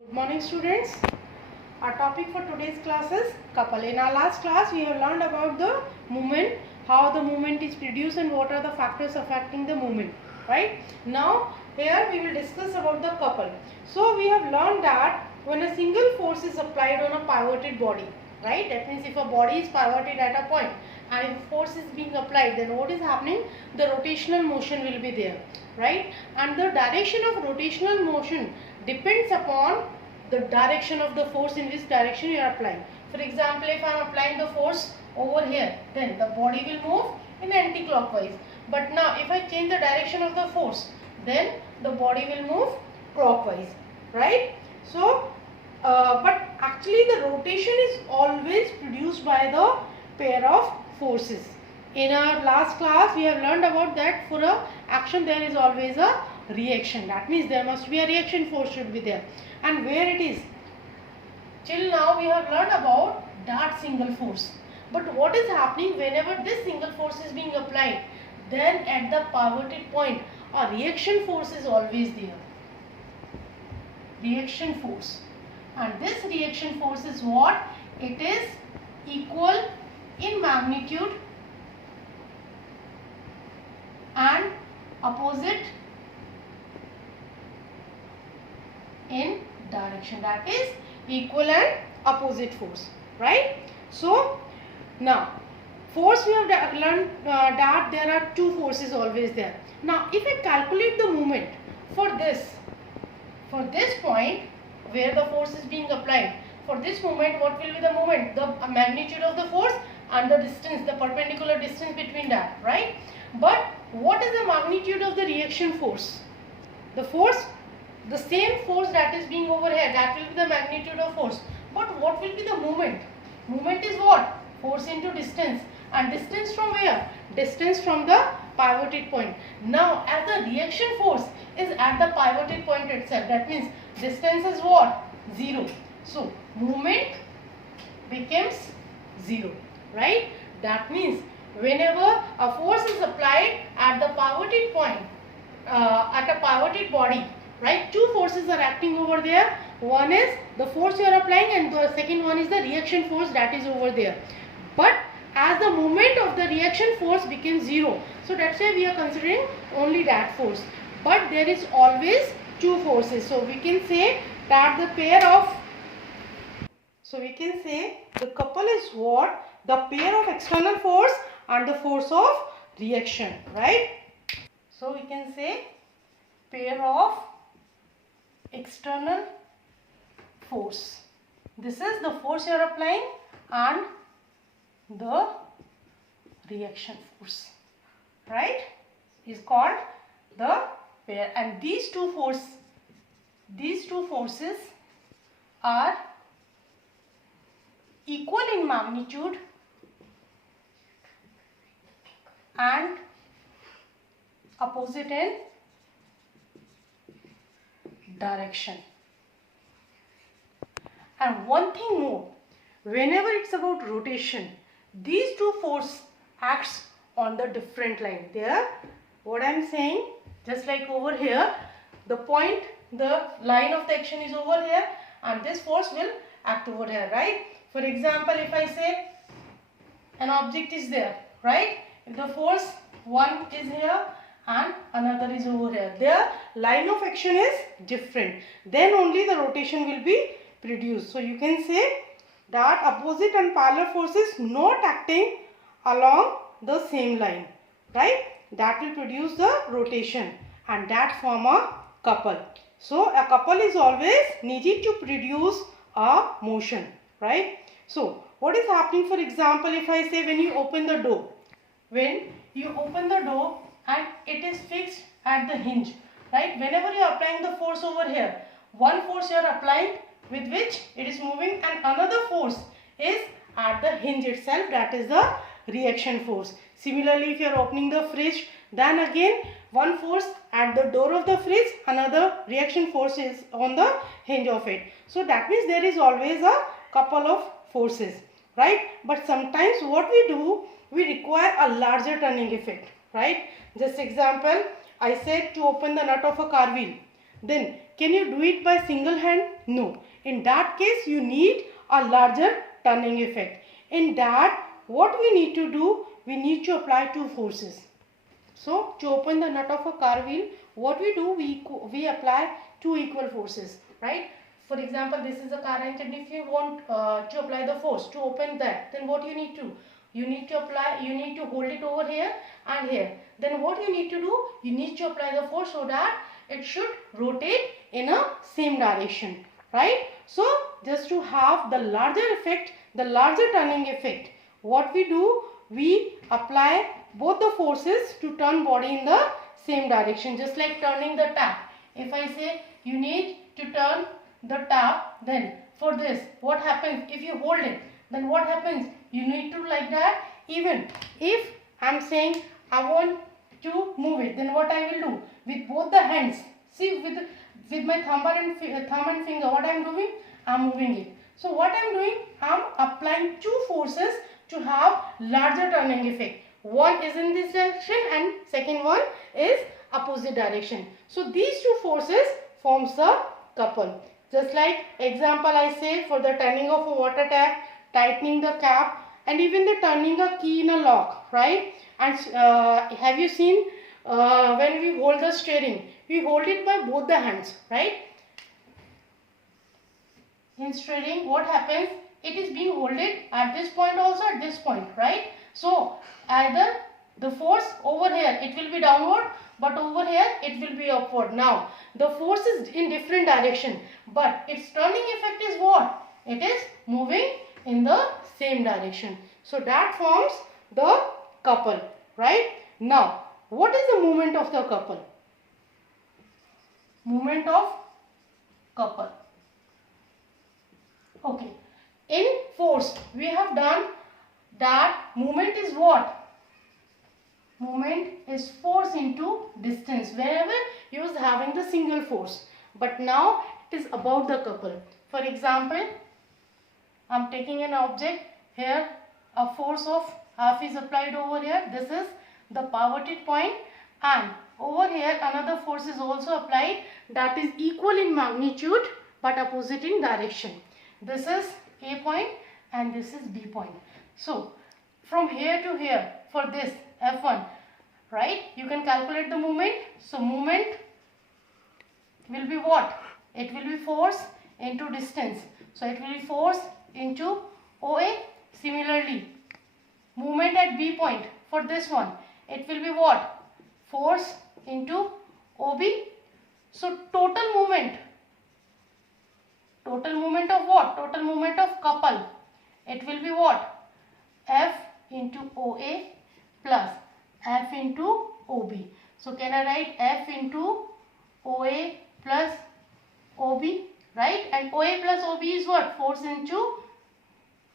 Good morning students. Our topic for today's class is couple. In our last class we have learned about the movement, how the movement is produced and what are the factors affecting the movement. Right? Now here we will discuss about the couple. So we have learned that when a single force is applied on a pivoted body, right? That means if a body is pivoted at a point and if force is being applied, then what is happening? The rotational motion will be there, right? And the direction of rotational motion depends upon the direction of the force, in which direction you are applying. For example, if I am applying the force over here, then the body will move in anti-clockwise. But now if I change the direction of the force, then the body will move clockwise, right? So but actually the rotation is always produced by the pair of forces. In our last class we have learned about that for a action there is always a reaction. That means there must be a reaction force should be there. And where it is? Till now we have learned about that single force. But what is happening whenever this single force is being applied? Then at the pivoted point a reaction force is always there. Reaction force. And this reaction force is what? It is equal in magnitude and opposite in direction. That is equal and opposite force, right? So now force we have learned that there are two forces always there. Now if I calculate the moment for this point where the force is being applied, for this moment what will be the moment? The magnitude of the force and the distance, the perpendicular distance between that, right? But what is the magnitude of the reaction force? The force, the same force that is being over here, that will be the magnitude of force. But what will be the moment? Moment is what? Force into distance. And distance from where? Distance from the pivoted point. Now as the reaction force is at the pivoted point itself, that means distance is what? 0. So movement becomes 0, right? That means whenever a force is applied at the pivoted point, at a pivoted body, right, two forces are acting over there. One is the force you are applying and the second one is the reaction force that is over there. But as the moment of the reaction force becomes 0, so that's why we are considering only that force. But there is always two forces. So we can say that the pair of, so we can say the couple is what? The pair of external force and the force of reaction, right? So we can say pair of external force. This is the force you are applying and the reaction force, right, is called the pair. And these two forces are equal in magnitude and opposite in direction. And one thing more, whenever it's about rotation, these two forces acts on the different line. There, what I am saying, just like over here, the point, the line of the action is over here and this force will act over here, right? For example, if I say an object is there, right? If the force one is here and another is over here, their line of action is different, then only the rotation will be produced. So you can say that opposite and parallel forces not acting along the same line, right? That will produce the rotation and that form a couple. So a couple is always needed to produce a motion, right? So what is happening, for example, if I say when you open the door, and it is fixed at the hinge, right? Whenever you are applying the force over here, one force you are applying with which it is moving and another force is at the hinge itself, that is the reaction force. Similarly, if you are opening the fridge, then again one force at the door of the fridge, another reaction force is on the hinge of it. So that means there is always a couple of forces, right? But sometimes what we do, we require a larger turning effect, right? Just example, I said to open the nut of a car wheel. Then Can you do it by single hand? No. In that case, you need a larger turning effect. In that, what we need to do, we need to apply two forces. So, to open the nut of a car wheel, what we do, we apply two equal forces, right? For example, this is a car engine. If you want to apply the force to open that, then what you need to? You need to hold it over here and here. Then what you need to do? You need to apply the force so that it should rotate in a same direction, right? So, just to have the larger effect, the larger turning effect, what we do, we apply both the forces to turn body in the same direction, just like turning the tap. If I say you need to turn the tap, then for this, what happens? If you hold it, then what happens? You need to like that. Even if I am saying I want to move it, then what I will do? With both the hands, see, with my thumb and finger, what I am doing? I am moving it. So what I am doing? I am applying two forces to have larger turning effect. One is in this direction and second one is opposite direction. So these two forces forms a couple. Just like example I say for the turning of a water tap, tightening the cap, and even the turning a key in a lock, right? And have you seen when we hold the steering, we hold it by both the hands, right? In steering, what happens? It is being holded at this point also, at this point, right? So either the force over here, it will be downward, but over here it will be upward. Now the force is in different direction, but its turning effect is what? It is moving in the same direction. So that forms the couple, right? Now what is the movement of the couple? Movement of couple. Okay. In force, we have done that movement is what? Movement is force into distance wherever you was having the single force. But now it is about the couple. For example, I am taking an object here, a force of half is applied over here. This is the pivoted point, and over here another force is also applied that is equal in magnitude but opposite in direction. This is A point and this is B point. So from here to here, for this F1, right, you can calculate the moment. So moment will be what? It will be force into distance. So it will be force into OA. Similarly, movement at B point for this one, it will be what? Force into OB. So total movement of what? Total movement of couple, it will be what? F into OA plus F into OB. So can I write F into OA plus OB, right? And OA plus OB is what? Force into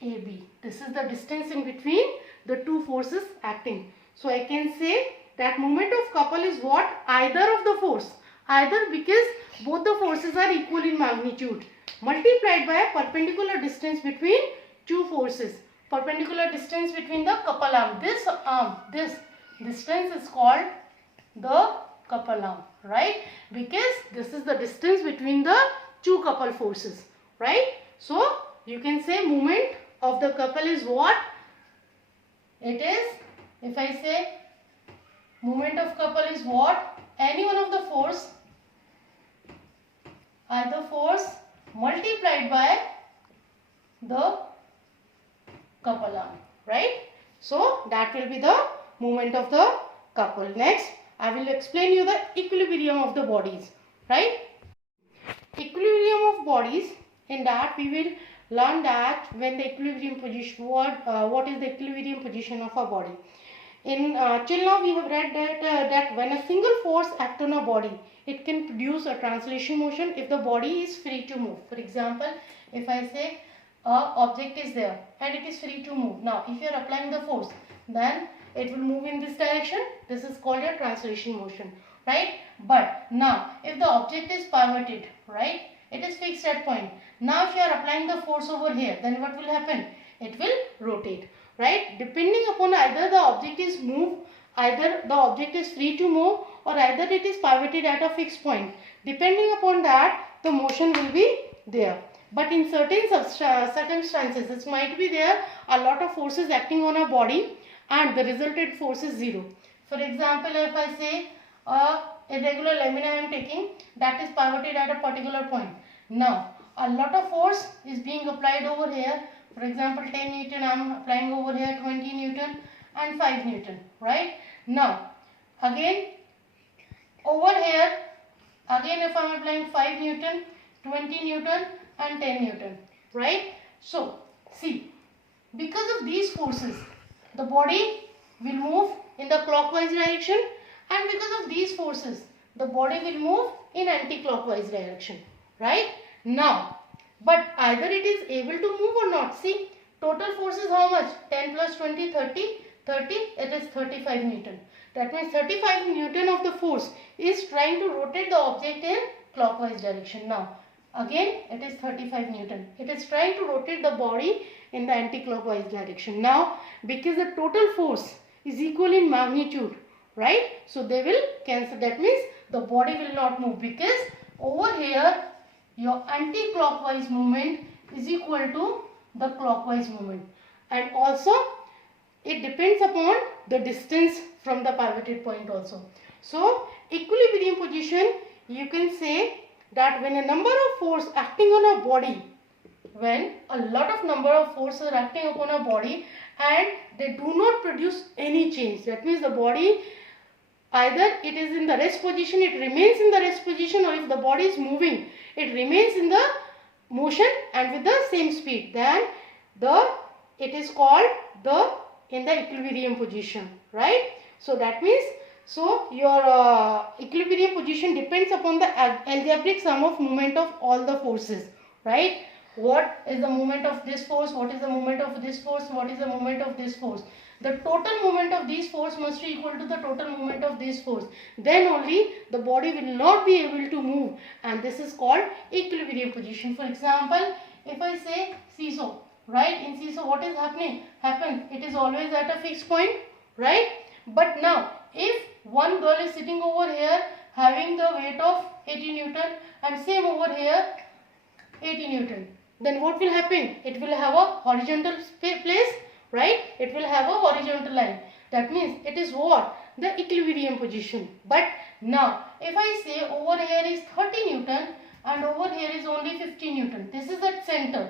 AB. This is the distance in between the two forces acting. So I can say that moment of couple is what? Either of the force. Either, because both the forces are equal in magnitude, multiplied by a perpendicular distance between two forces. Perpendicular distance between the couple arm. This distance is called the couple arm, right? Because this is the distance between the two couple forces, right? So you can say moment of the couple is what? It is, if I say moment of couple is what? Any one of the force, either force multiplied by the couple arm, right? So that will be the movement of the couple. Next, I will explain you the equilibrium of the bodies, right? Equilibrium of bodies, in that we will learn that when the equilibrium position, what is the equilibrium position of a body. In till now we have read that when a single force acts on a body, it can produce a translation motion if the body is free to move. For example, if I say a object is there and it is free to move. Now if you are applying the force, then it will move in this direction. This is called a translation motion, right? But now if the object is pivoted, right, it is fixed at point. Now if you are applying the force over here, then what will happen? It will rotate, right? Depending upon either the object is free to move or either it is pivoted at a fixed point. Depending upon that, the motion will be there. But in certain circumstances, it might be there a lot of forces acting on a body and the resultant force is 0. For example, if I say a irregular lamina I am taking that is pivoted at a particular point. Now, a lot of force is being applied over here. For example, 10 Newton I am applying over here, 20 Newton and 5 Newton, right? Now, again over here, again if I am applying 5 Newton, 20 Newton and 10 Newton, right? So, see, because of these forces, the body will move in the clockwise direction, and because of these forces, the body will move in anti-clockwise direction, right? Now, but either it is able to move or not. See, total force is how much? 10 plus 20, 30. 30, it is 35 Newton. That means 35 Newton of the force is trying to rotate the object in clockwise direction. Now, again, it is 35 Newton. It is trying to rotate the body in the anti-clockwise direction. Now, because the total force is equal in magnitude, right? So, they will cancel. That means the body will not move, because over here, your anti-clockwise movement is equal to the clockwise movement. And also, it depends upon the distance from the pivoted point also. So, equilibrium position, you can say that when a number of force acting on a body, when a lot of number of forces are acting upon a body and they do not produce any change, that means the body either it is in the rest position, it remains in the rest position, or if the body is moving, it remains in the motion and with the same speed, then it is called in the equilibrium position, right? So that means, so your equilibrium position depends upon the algebraic sum of moment of all the forces, right? What is the moment of this force? What is the moment of this force? What is the moment of this force? The total moment of these force must be equal to the total moment of this force. Then only the body will not be able to move, and this is called equilibrium position. For example, if I say seesaw, right? In seesaw, what is happening? It is always at a fixed point, right? But now, if one girl is sitting over here having the weight of 80 Newton and same over here 80 Newton, then what will happen? It will have a horizontal place, right? It will have a horizontal line. That means it is what? The equilibrium position. But now, if I say over here is 30 Newton and over here is only 50 Newton, this is at center.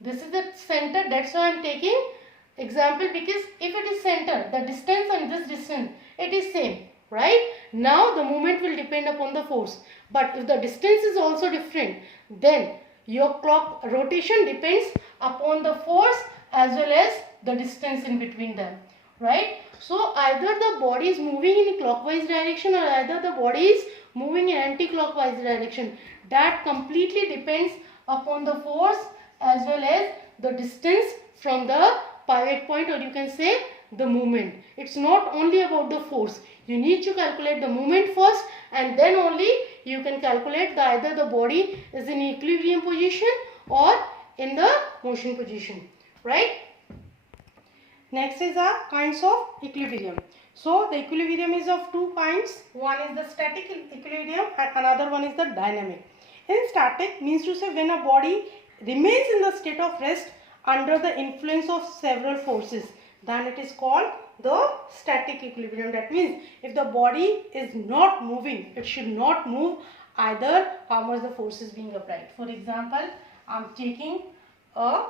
This is the center, that's why I am taking example, because if it is center, the distance and this distance, it is same, right? Now the movement will depend upon the force. But if the distance is also different, then your clock rotation depends upon the force as well as the distance in between them, right? So either the body is moving in clockwise direction or either the body is moving in anti-clockwise direction. That completely depends upon the force as well as the distance from the pivot point, or you can say the movement. It's not only about the force. You need to calculate the movement first, and then only you can calculate either the body is in equilibrium position or in the motion position, right? Next is our kinds of equilibrium. So the equilibrium is of two kinds. One is the static equilibrium and another one is the dynamic. In static means to say when a body remains in the state of rest under the influence of several forces, then it is called the static equilibrium. That means if the body is not moving, it should not move either how much the force is being applied. For example, I am taking a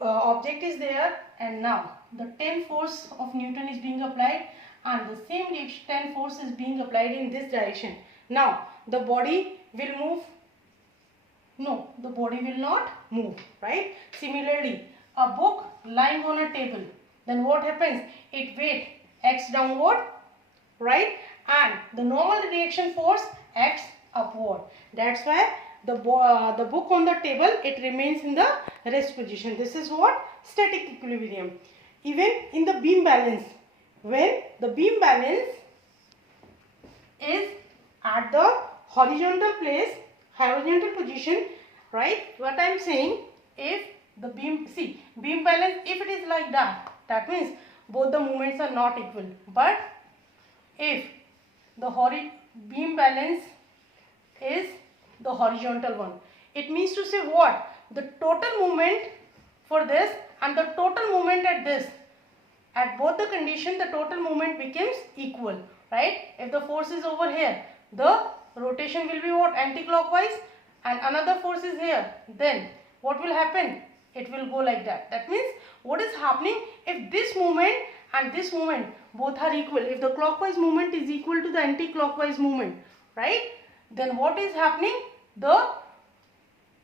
object is there and now the 10 force of Newton is being applied and the same 10 force is being applied in this direction. Now the body will move. No, the body will not move, right? Similarly, a book lying on a table, then what happens? It weight acts downward, right? And the normal reaction force acts upward. That's why the book on the table, it remains in the rest position. This is what? Static equilibrium. Even in the beam balance, when the beam balance is at the horizontal position, right? What I am saying, if the beam balance, if it is like that, that means both the moments are not equal. But if the beam balance is the horizontal one. It means to say what? The total movement for this and the total movement at this. At both the condition, the total movement becomes equal, right? If the force is over here, the rotation will be what? Anti-clockwise, and another force is here. Then what will happen? It will go like that. That means what is happening? If this movement and this movement both are equal, if the clockwise movement is equal to the anti-clockwise movement, right? Then what is happening?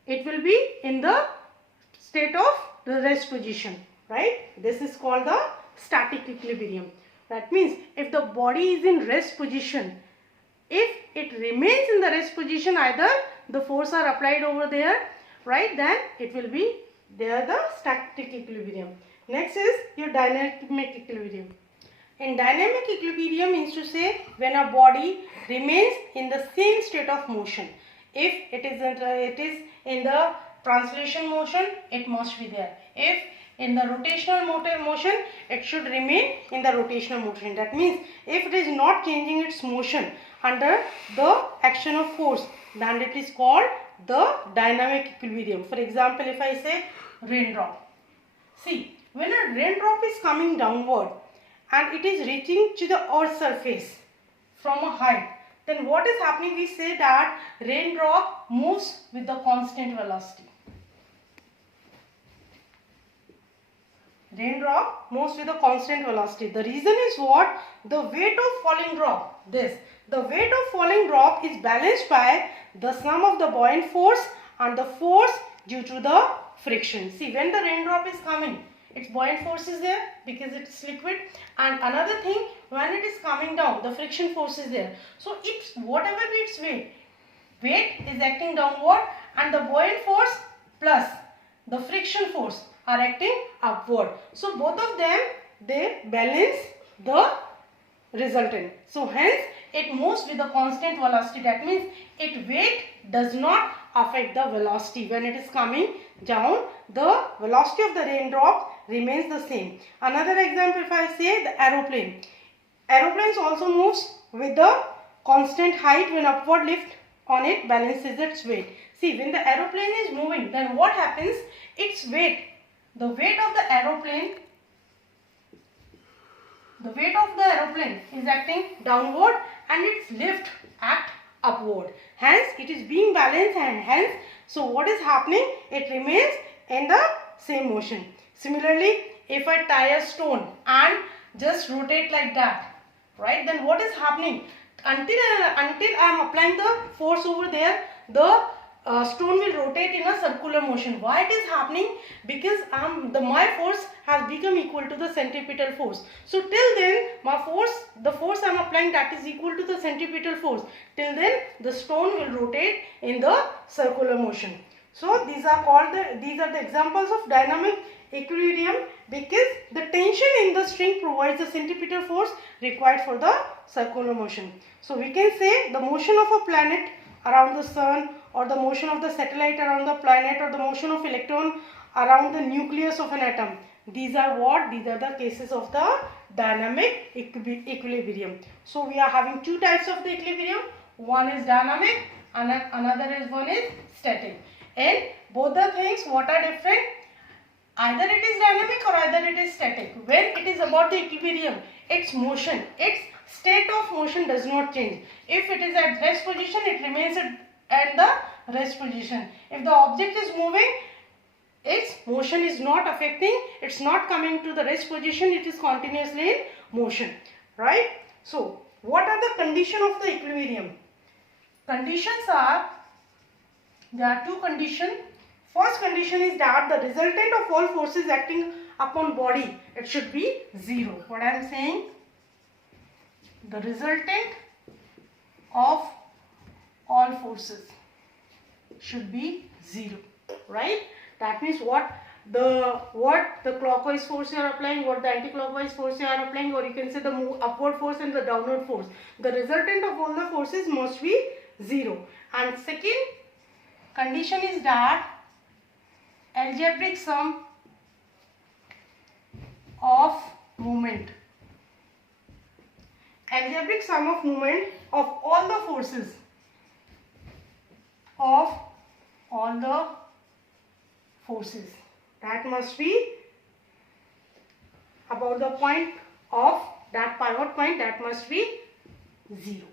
It will be in the state of the rest position, right? This is called the static equilibrium. That means if the body is in rest position, if it remains in the rest position, either the force are applied over there, right? Then it will be there the static equilibrium. Next is your dynamic equilibrium. In dynamic equilibrium means to say when a body remains in the same state of motion. If it is in the translation motion, it must be there. If in the rotational motion, it should remain in the rotational motion. That means if it is not changing its motion under the action of force, then it is called the dynamic equilibrium. For example, if I say raindrop. See, when a raindrop is coming downward and it is reaching to the earth's surface from a height, then what is happening? We say that raindrop moves with the constant velocity. Raindrop moves with a constant velocity. The reason is what? The weight of falling drop. The weight of falling drop is balanced by the sum of the buoyant force and the force due to the friction. See, when the raindrop is coming, its buoyant force is there because it's liquid, and another thing, when it is coming down, the friction force is there. So it's whatever its weight is acting downward, and the buoyant force plus the friction force are acting upward. So both of them, they balance the resultant. So hence it moves with a constant velocity. That means its weight does not affect the velocity. When it is coming down, the velocity of the raindrop remains the same. Another example, if I say the aeroplane. Aeroplanes also moves with the constant height. When upward lift on it balances its weight. See, when the aeroplane is moving, then what happens? Its weight, the weight of the aeroplane is acting downward and its lift act upward. Hence, it is being balanced, and hence, so what is happening? It remains in the same motion. Similarly, if I tie a stone and just rotate like that, right? Then what is happening? Until I am applying the force over there, the stone will rotate in a circular motion. Why it is happening? Because my force has become equal to the centripetal force. So till then, the force I am applying, that is equal to the centripetal force. Till then, the stone will rotate in the circular motion. So these are the examples of dynamic equilibrium, because the tension in the string provides the centripetal force required for the circular motion. So we can say the motion of a planet around the sun, or the motion of the satellite around the planet, or the motion of electron around the nucleus of an atom. These are what? These are the cases of the dynamic equilibrium. So we are having two types of the equilibrium. One is dynamic and one is static. And both the things, what are different? Either it is dynamic or either it is static. When it is about the equilibrium, its motion, its state of motion does not change. If it is at rest position, it remains at the rest position. If the object is moving, its motion is not affecting, it's not coming to the rest position, it is continuously in motion, right? So, what are the conditions of the equilibrium? Conditions are, there are two conditions. First condition is that the resultant of all forces acting upon body, it should be zero. What I am saying? The resultant of all forces should be zero, right? That means what the clockwise force you are applying, what the anti-clockwise force you are applying, or you can say the upward force and the downward force. The resultant of all the forces must be zero. And second condition is that algebraic sum of moment algebraic sum of moment of all the forces that must be about the point of that pivot point, that must be 0.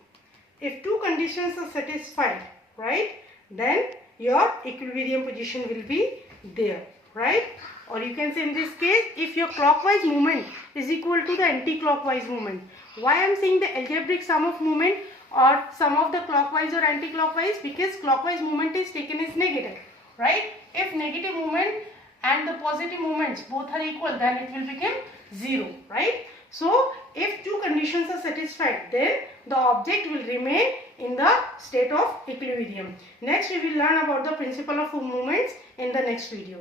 If two conditions are satisfied, right, then your equilibrium position will be there, right? Or you can say in this case, if your clockwise movement is equal to the anti-clockwise movement. Why I am saying the algebraic sum of movement or sum of the clockwise or anti-clockwise? Because clockwise movement is taken as negative, right? If negative movement and the positive moments both are equal, then it will become 0, right? So if two conditions are satisfied, then the object will remain in the state of equilibrium. Next we will learn about the principle of moments in the next video.